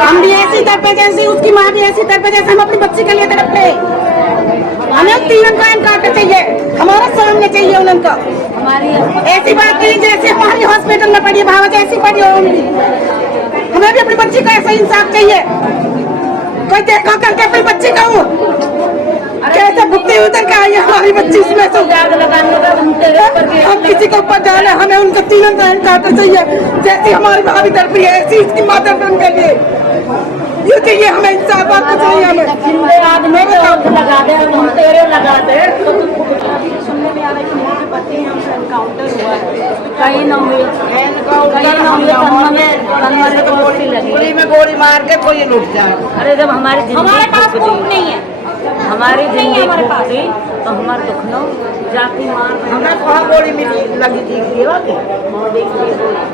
हम भी ऐसी तड़पे जैसी, उसकी माँ भी ऐसी तड़पे जैसे हम अपनी बच्ची के लिए तड़पे। हमें तीनों का इनकाउंटर चाहिए, हमारे सामने चाहिए उनको। हमारी ऐसी बात नहीं जैसे हमारी हॉस्पिटल में पड़ी भाव जैसी पड़ी होंगी, हमें भी अपनी बच्ची का ऐसा इंसाफ चाहिए। कोई देखो करके अपनी बच्ची का कैसे भुगते उतर के आई हमारी बच्ची इसमें से। हम किसी के ऊपर जाना, हमें उनका तीनों का इनकाउंटर चाहिए। जैसी हमारी भाभी तड़पी है ऐसी इसकी माता के लिए ये चाहिए हमें इंसाफ। आपको चाहिए हमें सुनने में आ रहा है कि मेरे पति हैं उनका एनकाउंटर हुआ है, कहीं न हुई, गोली में गोली मार के कोई लूट जाए। अरे जब हमारे पास प्रूफ नहीं है, हमारी जिंदगी फूटी तो हमारे दुख नो जाति मार हमें कहाँ गोली मिली लगी थी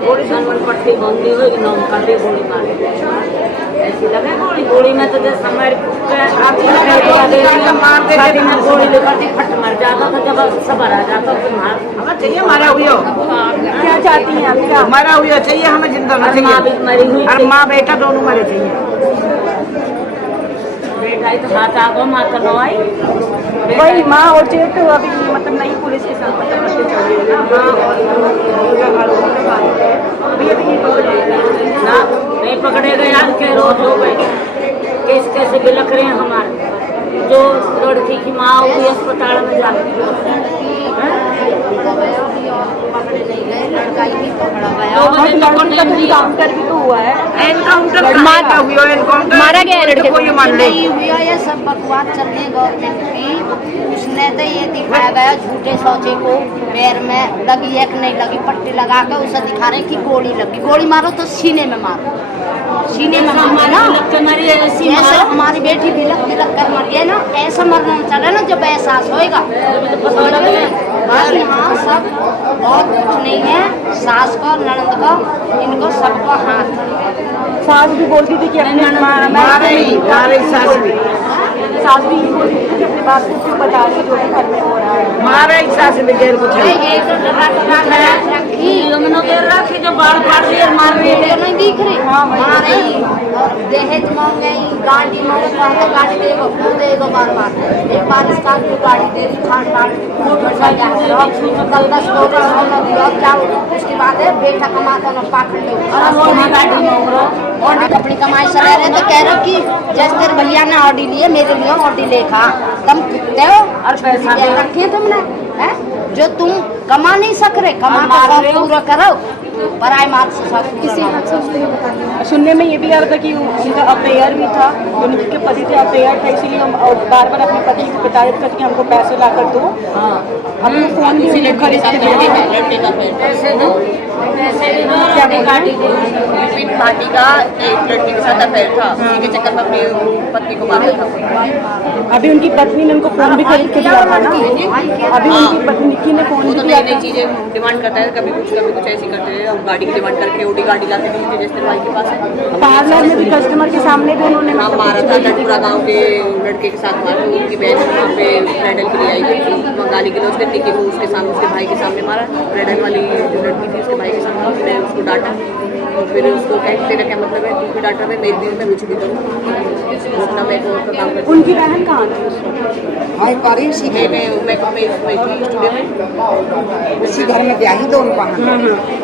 गोली जानवर पट्टी बंदी हुई नौ काटे गोली मार ऐसी लगे गोली में तो जैसे हमारे गोली लेकर फट मर जाता था जब सब आ जाता तो हमें चाहिए मारा हुई हो। क्या चाहती हैं आप? क्या मारा हुई हो चाहिए हमें, जिंदा ना चाहिए। मरी हुई और माँ बेटा दोनों मरे चाहिए। बेटा तो हाथ आगो माँ तो न आई वही माँ और जेठ अभी मतलब नहीं पुलिस के साथ मतलब नहीं पकड़े गए आज के रोज हो गए केस कैसे बिलख रहे हैं हमारे। जो लड़की की माँ हुई अस्पताल में जाती एनकाउंटर भी तो हुआ है, एनकाउंटर मारा गया है लड़के को। नहीं हुआ, ये सब बकवास चल रही है गवर्नमेंट की। उसने तो ये दिखाया गया झूठे सौचे को पैर में लगी एक नहीं लगी पट्टी लगा कर उसे दिखा रहे कि गोली लगी। गोली मारो तो सीने में मारो, सीने में मारो ना। जैसे हमारी बेटी बिलक बिलक कर मर गई ना, ऐसा मरना चले ना जब एहसास होएगा। बस यहाँ सब बहुत कुछ नहीं है, सास को ननद को इनको सबको हाथ। सास भी बोलती थी कि अपने सास भी बोलती थी कि अपने बाप को क्यों बता रही जो भी घर में हो रहा है। मारा सास में गैर कुछ रखी जो बाल फाड़ दिए मार नहीं दिख रही मारे दहेज मांग गई, गाड़ी मांग तो गाड़ी देगा खुद देगा बार बार। एक बार इसका गाड़ी दे दी खाट कल 10 क्या उसके बाद है बेटा कमाता ना पाखड़ और अपनी कमाई से रह रहे तो कह रहे कि जैसे तेरे भैया ने ऑडी लिए मेरे लिए ऑडी लेखा तुम दे और पैसा रखे तुमने है जो तुम कमा नहीं सक रहे, कमा कर पूरा करो पराई मार्ग से सब किसी हद से। सुनने में ये भी आ रहा था कि उनका अफेयर भी था, उनके पति थे अफेयर था, इसीलिए हम बार बार अपने पति को बताया करके हमको पैसे ला कर दो। हमने फोन भी खरीद के विपिन भाटी का एक लड़की के साथ अफेयर था, उसी के चक्कर में अपनी पत्नी को मारा था। अभी उनकी पत्नी ने उनको फोन भी खरीद के दिया था ना, अभी उनकी पत्नी निक्की ने फोन भी दिया। नई नई चीजें डिमांड करता है, कभी कुछ ऐसी करते हैं। हम गाड़ी की डिमांड करके ओडी गाड़ी लाते थे जैसे भाई के पास है। पार्लर में भी कस्टमर के सामने भी उन्होंने मारा था। लड़पुरा गाँव के लड़के के साथ मारा, उनकी बहन वहाँ पे ब्राइडल के लिए आई थी, गाली के लिए उसने टिकी को उसके सामने उसके भाई के सामने मारा। ब्राइडल वाली जो लड़की थी उसके भाई के सामने उसने उसको डांटा, फिर उसको कहते क्या मतलब है तू भी डांटा में मेरी दिन में मुझे भी दो अपना मैं काम करती। उनकी बहन कहाँ थी स्टूडियो में उसी घर में ब्याही दो उनको।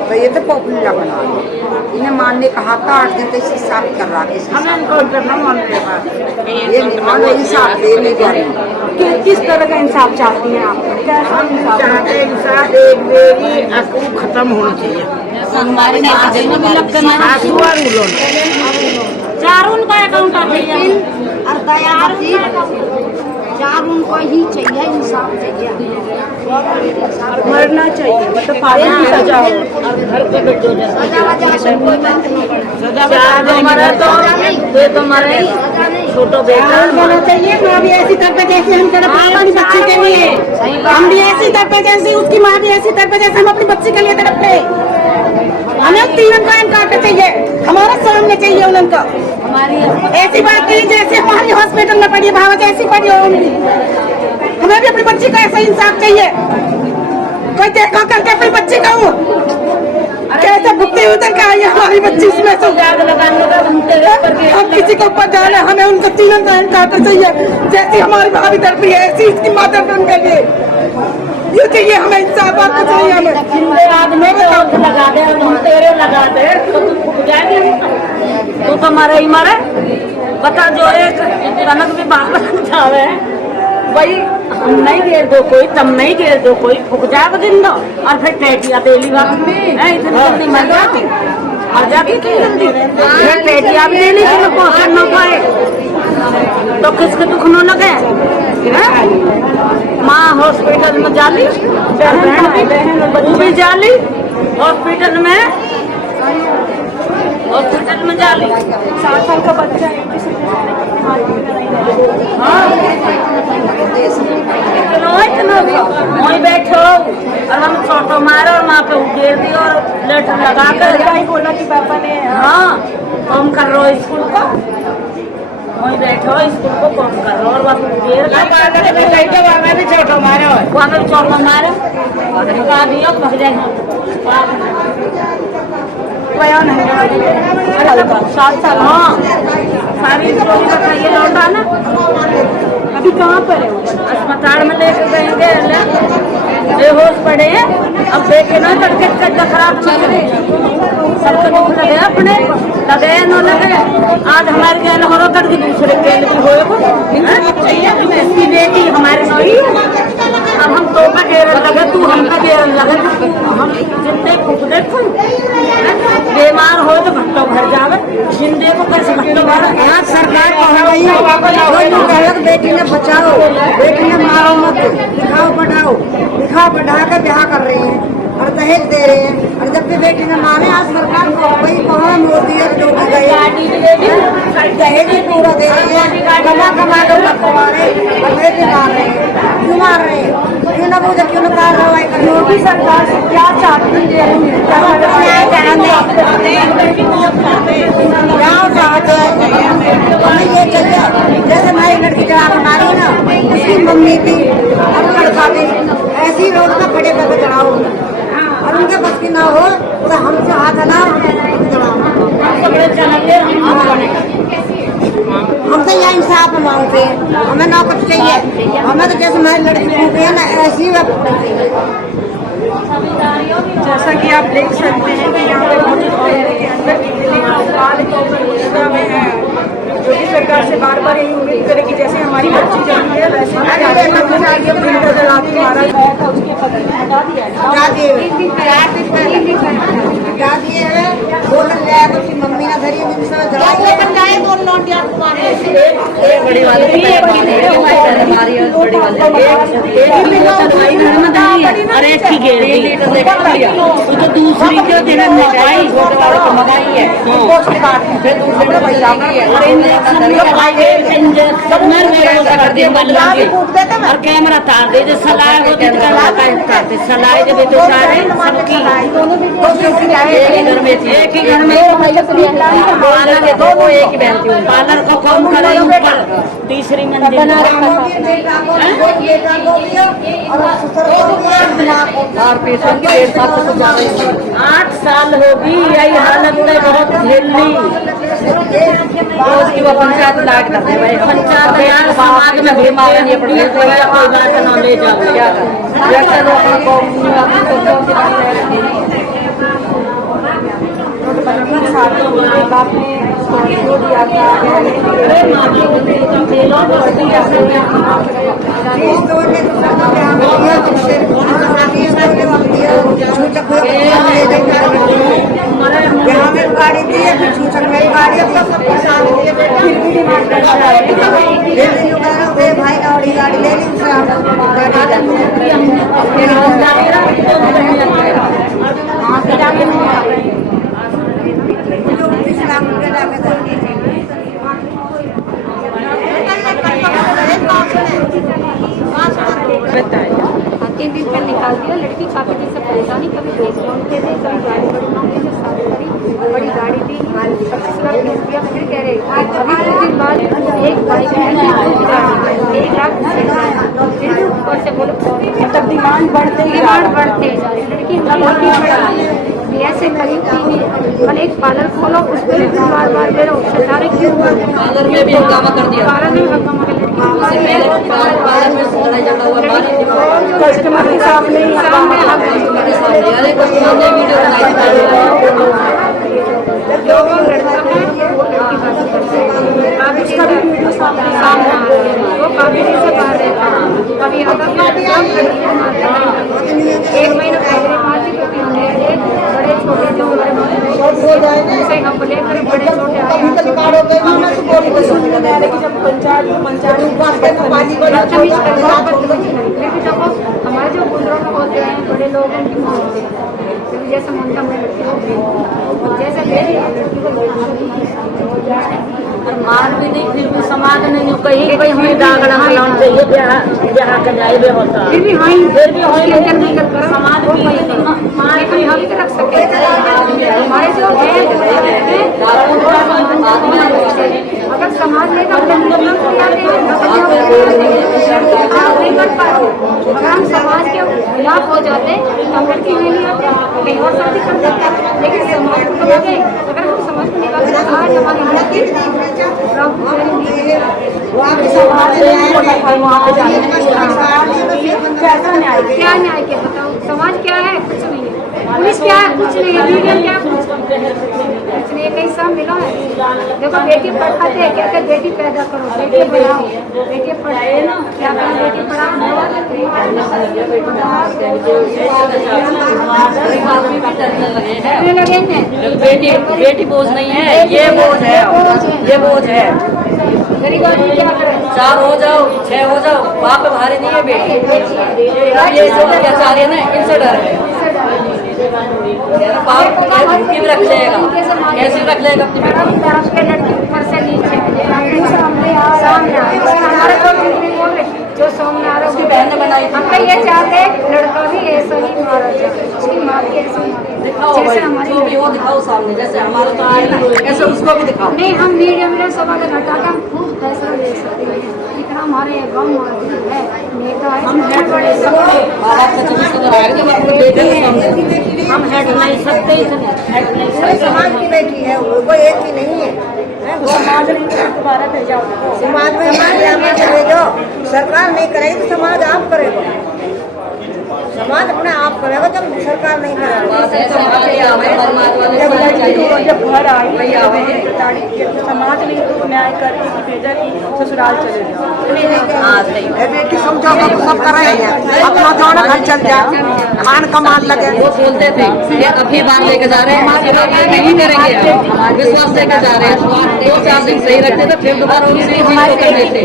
तो ये तो पॉपुलर बना इन्हें मानने का हाथ काट देते साफ कर रहा है। हमें इनकाउंटर ना मानने के बाद ये इंसाफ देने जा रही। किस तरह का इंसाफ चाहती हैं आप? कैसा इंसाफ चाहते हैं? इंसाफ एक बेरी अकूब खत्म होना चाहिए। चार उनका अकाउंट और दया चार उनको ही चाहिए, इंसाफ चाहिए, मरना चाहिए, मतलब फांसी की सजा हो। छोटो बेटा होना चाहिए। माँ भी ऐसी तड़पे जैसी हम तड़प अपनी बच्ची के लिए, हम भी ऐसी तड़पे जैसी, उसकी माँ भी ऐसी तड़पे जैसे हम अपनी बच्ची के लिए तड़पे। हमें तीनों का इनकाउंटर चाहिए, हमारे सामने चाहिए उनको। ऐसी बात नहीं जैसे हमारी हॉस्पिटल में पड़ी भाव जैसी पड़ी होंगी, हमें भी अपनी बच्ची का ऐसा इंसाफ चाहिए। कोई देखो करके अपनी बच्ची का कैसे भुगते उधर का आई हमारी बच्ची इसमें से हम किसी को ऊपर जाने हमें उनको तीनों का इनकाउंटर चाहिए जैसी हमारी भाभी तड़पी है ऐसी इसकी माता उनके लिए ये चाहिए हमें इंसाफ आपको चाहिए हमें आदमी लगा दे हम तेरे लगा दे तो तू फूक जाएगी तू तो मरे ही मरे बता जो एक कनक भी बाप जावे वही हम नहीं घेर दो कोई तब नहीं घेर दो कोई फूक जाए दिन दो और फिर टेटिया तेली बात इतनी जल्दी मर जाती इतनी जल्दी फिर टेटिया भी देनी तो पहुंच न पाए तो किसके दुख न लगे माँ हॉस्पिटल में जाली वो भी जाली हॉस्पिटल में जाली 7 साल का बच्चा है वहीं बैठो और हम फोटो मारो और वहाँ पे उगेर दियो और लेटर लगा कर बोला कि पापा ने हाँ कम कर रो स्कूल को वहीं बैठो स्कूल को कम कर रो और वहाँ उगेर वहाँ भी छोटो मारो वहाँ पे फोटो मारो लगा दियो भग जाए 7 साल हाँ सारी स्टोरी बताइए लौटा ना अभी कहाँ पर है अस्पताल में लेके गएंगे बेहोश पड़े अब देखे ना तड़के चड्डा खराब चल रहे सबको दुख लगे अपने लगे न लगे आज हमारे गैल हो रहा की दूसरे गैल की हो इसकी बेटी हमारे नई अब हम तो का घेर लगे तू हमका घेर लगे हम जिंदे फूक देखो बीमार हो तो घट्टो भर जावे जिंदे को कैसे घट्टो भर यहाँ सरकार बेटी ने बचाओ बेटी ने मारो मत लिखाओ पढ़ा के ब्याह कर रही है और दहेज दे रहे हैं और जब भी बेटी ने मारे आज सरकार को वही कहाँ मोदी और जो भी गए दहेज भी पूरा दे रही है कमा के कमा रहे और बेटे मार रहे हैं क्यों मार रहे हैं क्यों ना मुझे क्यों ना कार्रवाई कर योगी सरकार से क्या चाहती है हमें ये चाहिए जैसे हमारी लड़की जवाब हमारी ना उसकी मम्मी थी और लड़का भी ऐसी रोड में खड़े करके चढ़ाओ और उनके बस की ना हो तो हमसे हाथ हलाओ हमसे यह इंसाफ मांगते हैं हमें ना कुछ चाहिए हमें तो जैसे हमारी लड़की होती है ना ऐसी जैसा कि आप देख सकते हैं कि यहाँ पे के अंदर योजना में है योगी सरकार से बार बार यही उम्मीद करें कि जैसे हमारी बच्ची जन्मी है वैसे उसके पति ने हटा दिया उसकी मम्मी ने धरी बड़ी वाली अरे ठीक है तो दूसरी जो तेरा महंगाई मंगाई है फिर दूसरे और कैमरा तार दे जो सलाह होती करते सलाह जब तो सारे एक ही घर में पार्लर के दो एक ही बहनती हूँ पार्लर को कौन करे ऊपर तीसरी मंजिल और पेशेंट की 1.5 साल से ज्यादा 8 साल होगी यही हालत में बहुत झेलनी उसकी वो पंचायत लाट करते भाई पंचायत यार समाज में भी मारनी पड़ती है कोई बात ना ले जाओ क्या जैसे लोगों को गाड़ी दी है फिर छूछक मेरी गाड़ी भाई ने और गाड़ी ले ली तीन दिन पहले निकाल दिया लड़की काफी दिन से परेशानी कभी देख मांगते थे कभी गाड़ी बड़ी मांगते थे शादी करी बड़ी गाड़ी दी 25 लाख रुपया फिर कह रहे अभी कुछ दिन बाद एक भाई बहन 1 लाख फिर भी ऊपर से बोलो तब डिमांड बढ़ते जा रही लड़की ऐसे करीब कल एक पार्लर खोलो, उस पर भी बार बेरो सरकारें क्यों पार्लर में भी हंगामा कर दिया। पार्लर में हंगामा कर पार्लर में लड़ाई झगड़ा हुआ, कस्टमर के सामने अरे कस्टमर ने वीडियो बनाई थी। जो भी लड़का है उसका भी वीडियो सामने आ रहा है, वो काफी दिन से बाहर रहता है, कभी आता है, एक महीना पहले मार्च को भी हमने बड़े छोटे जो उनसे हम लेकर बड़े छोटे आए हमारे जो बुजुर्ग होते हैं बड़े लोग उनकी माँ होते हैं, जैसे मनता में लड़की को जैसे लड़की को और मार भी नहीं, फिर भी समाज ने यूं कहीं कहीं हमें दागड़ा लाना चाहिए, ब्याह का जायबे होता फिर भी हाँ नहीं कर समाज भी माँ कोई हम रख सके हमारे जो है अगर समाज में नहीं कर पाते, अगर हम समाज के खिलाफ हो जाते तो हम लड़की नहीं आते, कहीं और शादी कर देते, लेकिन समाज को लगे अगर हम समाज को निकालते आज हमारी क्या न्याय क्या बताओ, समाज क्या है, कुछ नहीं है, पुलिस क्या है, कुछ नहीं है, मीडिया क्या है, कुछ नहीं, कहीं सब मिला है। देखो बेटी पढ़ाते हैं, कहते हैं बेटी पैदा करो, बेटी पढ़ाओ, बेटी पढ़ाए ना, क्या करें, बेटी पढ़ाओ लगे हैं, बेटी बोझ नहीं है, ये बोझ है, ये बोझ है। गरीब आदमी क्या करे, 4 हो जाओ 6 हो जाओ, बाप भारी नहीं है बेटी। ये जो अत्याचार है ना, इनसे डर है। बाप भूखी भी रख लेगा, कैसे रख लेगा अपनी बेटी। तरफ के लड़की ऊपर से नीचे सामने हमारे को बोल रहे जो सामने आ रहा है बहन ने बनाई थी। हम तो ये चाहते हैं लड़का भी ऐसा ही मारा जाए, उसकी माँ भी ऐसी दिखाओ भाई, जो भी हो दिखाओ सामने, जैसे हमारा तो आए ऐसे उसको भी दिखाओ। नहीं, हम मीडिया में सवाल घटा कर खूब फैसला ले सकते हैं, इतना हमारे गाँव मार्केट है, नेता है, बड़े सब हम हेड नहीं सकते, इतने हेड नहीं सकते। समाज की बेटी है वो, कोई एक ही नहीं है। समाज नहीं दोबारा भेजा समाज में चले जाओ, सरकार नहीं करेगी तो समाज आप करेगा, समाज अपने आप करेगा जब सरकार नहीं करेगा। जब घर आई समाज ने तो न्याय करके भेजा कि ससुराल चले जाओ। बेटी समझो सब कर रहे हैं, अपना जाना घर चल जाए, खान कमान लगे। वो बोलते थे ये अभी बार लेके जा रहे हैं, नहीं करेंगे, विश्वास लेके जा रहे हैं। 2-4 दिन सही रखते थे, फिर दोबारा उसी चीज को कर देते।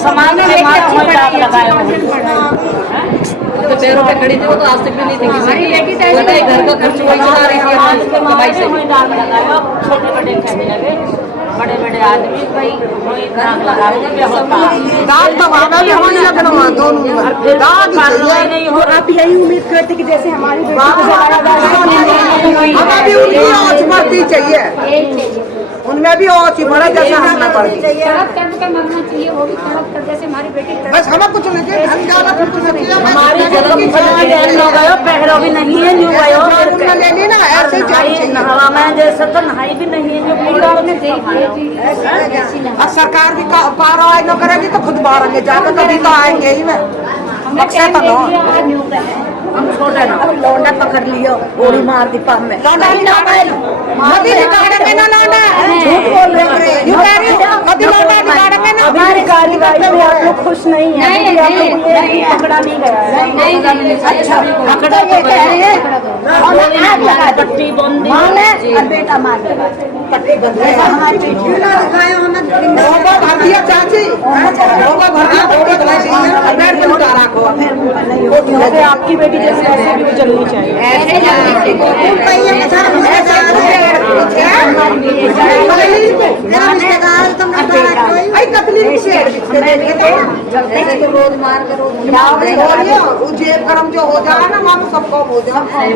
समाज में तो पैरों पे खड़ी थी, वो तो आज तक भी नहीं थी किसी की। पता है घर का खर्च वही चला रही थी हमारी कमाई से। छोटे बड़े कहने लगे, बड़े बड़े आदमी भाई कोई दाग लगा दाद तो हमें भी हमारी लगना दोनों दाद नहीं हो। आप यही उम्मीद करते कि जैसे हमारी हमें भी उनकी औच बढ़ती चाहिए, उनमें भी औच बड़ा जैसा हमें बढ़ती चाहिए। तड़प कर मरना चाहिए, वो भी तड़प कर जैसे हमारी बेटी बस हमें कुछ नहीं चाहिए, धन ज्यादा कुछ नहीं चाहिए। हमारी जन्म गयो पहरो भी नहीं है, न्यू गयो ले ली ना ऐसे ही चाहिए। हवा में जैसे तो नहाई भी नहीं है, जो और सरकार भी कार्रवाई न करेगी तो खुद मारेंगे जाकर, तभी तो आएंगे ही में बक्से तो हम छोटे ना लौंडा पकड़ लियो, गोली मार दी पान में मोदी निकालेंगे ना लौंडा, झूठ बोल रहे हैं, यूं कह रही हो मोदी लौंडा निकालेंगे ना। हमारी कार्यवाही में आप लोग खुश नहीं है, पकड़ा नहीं गया है। अच्छा पकड़ा ये कह रहे हैं पट्टी बंदी और बेटा मार पट्टी बंदी हमारी बेटी भर दिया चाची, भर दिया आपकी बेटी जैसे ऐसे भी चलनी चाहिए। रिश्तेदार ऐसे तो रोज मार के रोज जेब गरम जो हो जाए ना वहाँ सबको हो जाए।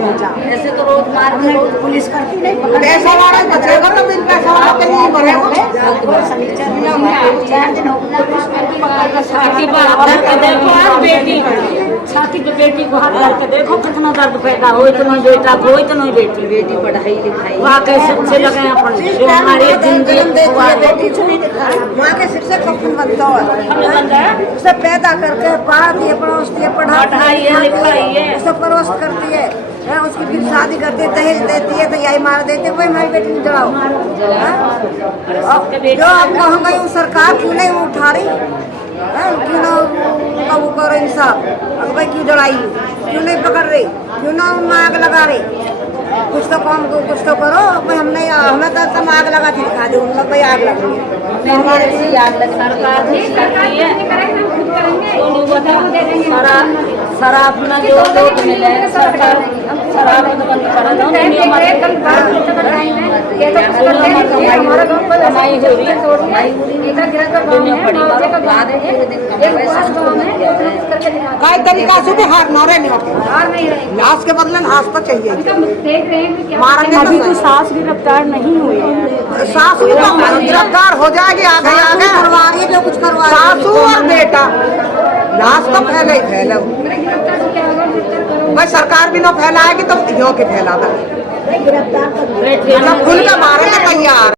ऐसे तो रोज मार के रोज पुलिस करती नहीं पैसा वाला बचेगा तो बिन पैसा वाला के नहीं मरेगा। छाती पर हाथ करके देखो यार, बेटी छाती पे बेटी को हाथ करके देखो कितना दर्द पैदा हो, इतना बेटा को इतना बेटी। बेटी पढ़ाई लिखाई वहाँ कैसे अच्छे लगे अपन जो हमारे जिंदगी माँ के सिर से कफन बनता है, उसे पैदा करके पालती है, पड़ोसती है, पढ़ाई है, लिखाई है। उसे परोस करती है, उसकी फिर शादी करती है, दहेज देती है तो यही मार देते हैं, वही हमारी बेटी को जड़ाओ। जो आप कहोगे वो सरकार क्यों नहीं उठा रही, क्यों ना उनका वो करो इंसाफ, अब भाई क्यों जड़ाई, क्यों नहीं पकड़ रही, क्यों ना उनमें आग लगा रही, कुछ तो काम को कुछ तो करो। भाई हम नहीं, हमें तो सब आग लगा के दिखा दो, उनमें भाई आग लग रही है, हमारे से आग लग सरकार भी करती है। शराब में जो लोग मिले सरकार शराब तो बंद करा दो, कमाई हो रही कई तरीका से भी हार ना रहे लाश के बदले हाथ तो चाहिए। अभी तो सास गिरफ्तार नहीं हुई है। सासू गिरफ्तार हो जाएगी, आगे आगे करवाइए जो कुछ करवा, सासू और बेटा लाश तो फैले ही फैले। भाई सरकार भी ना फैलाएगी तो यो के फैला खुल के मारे तैयार।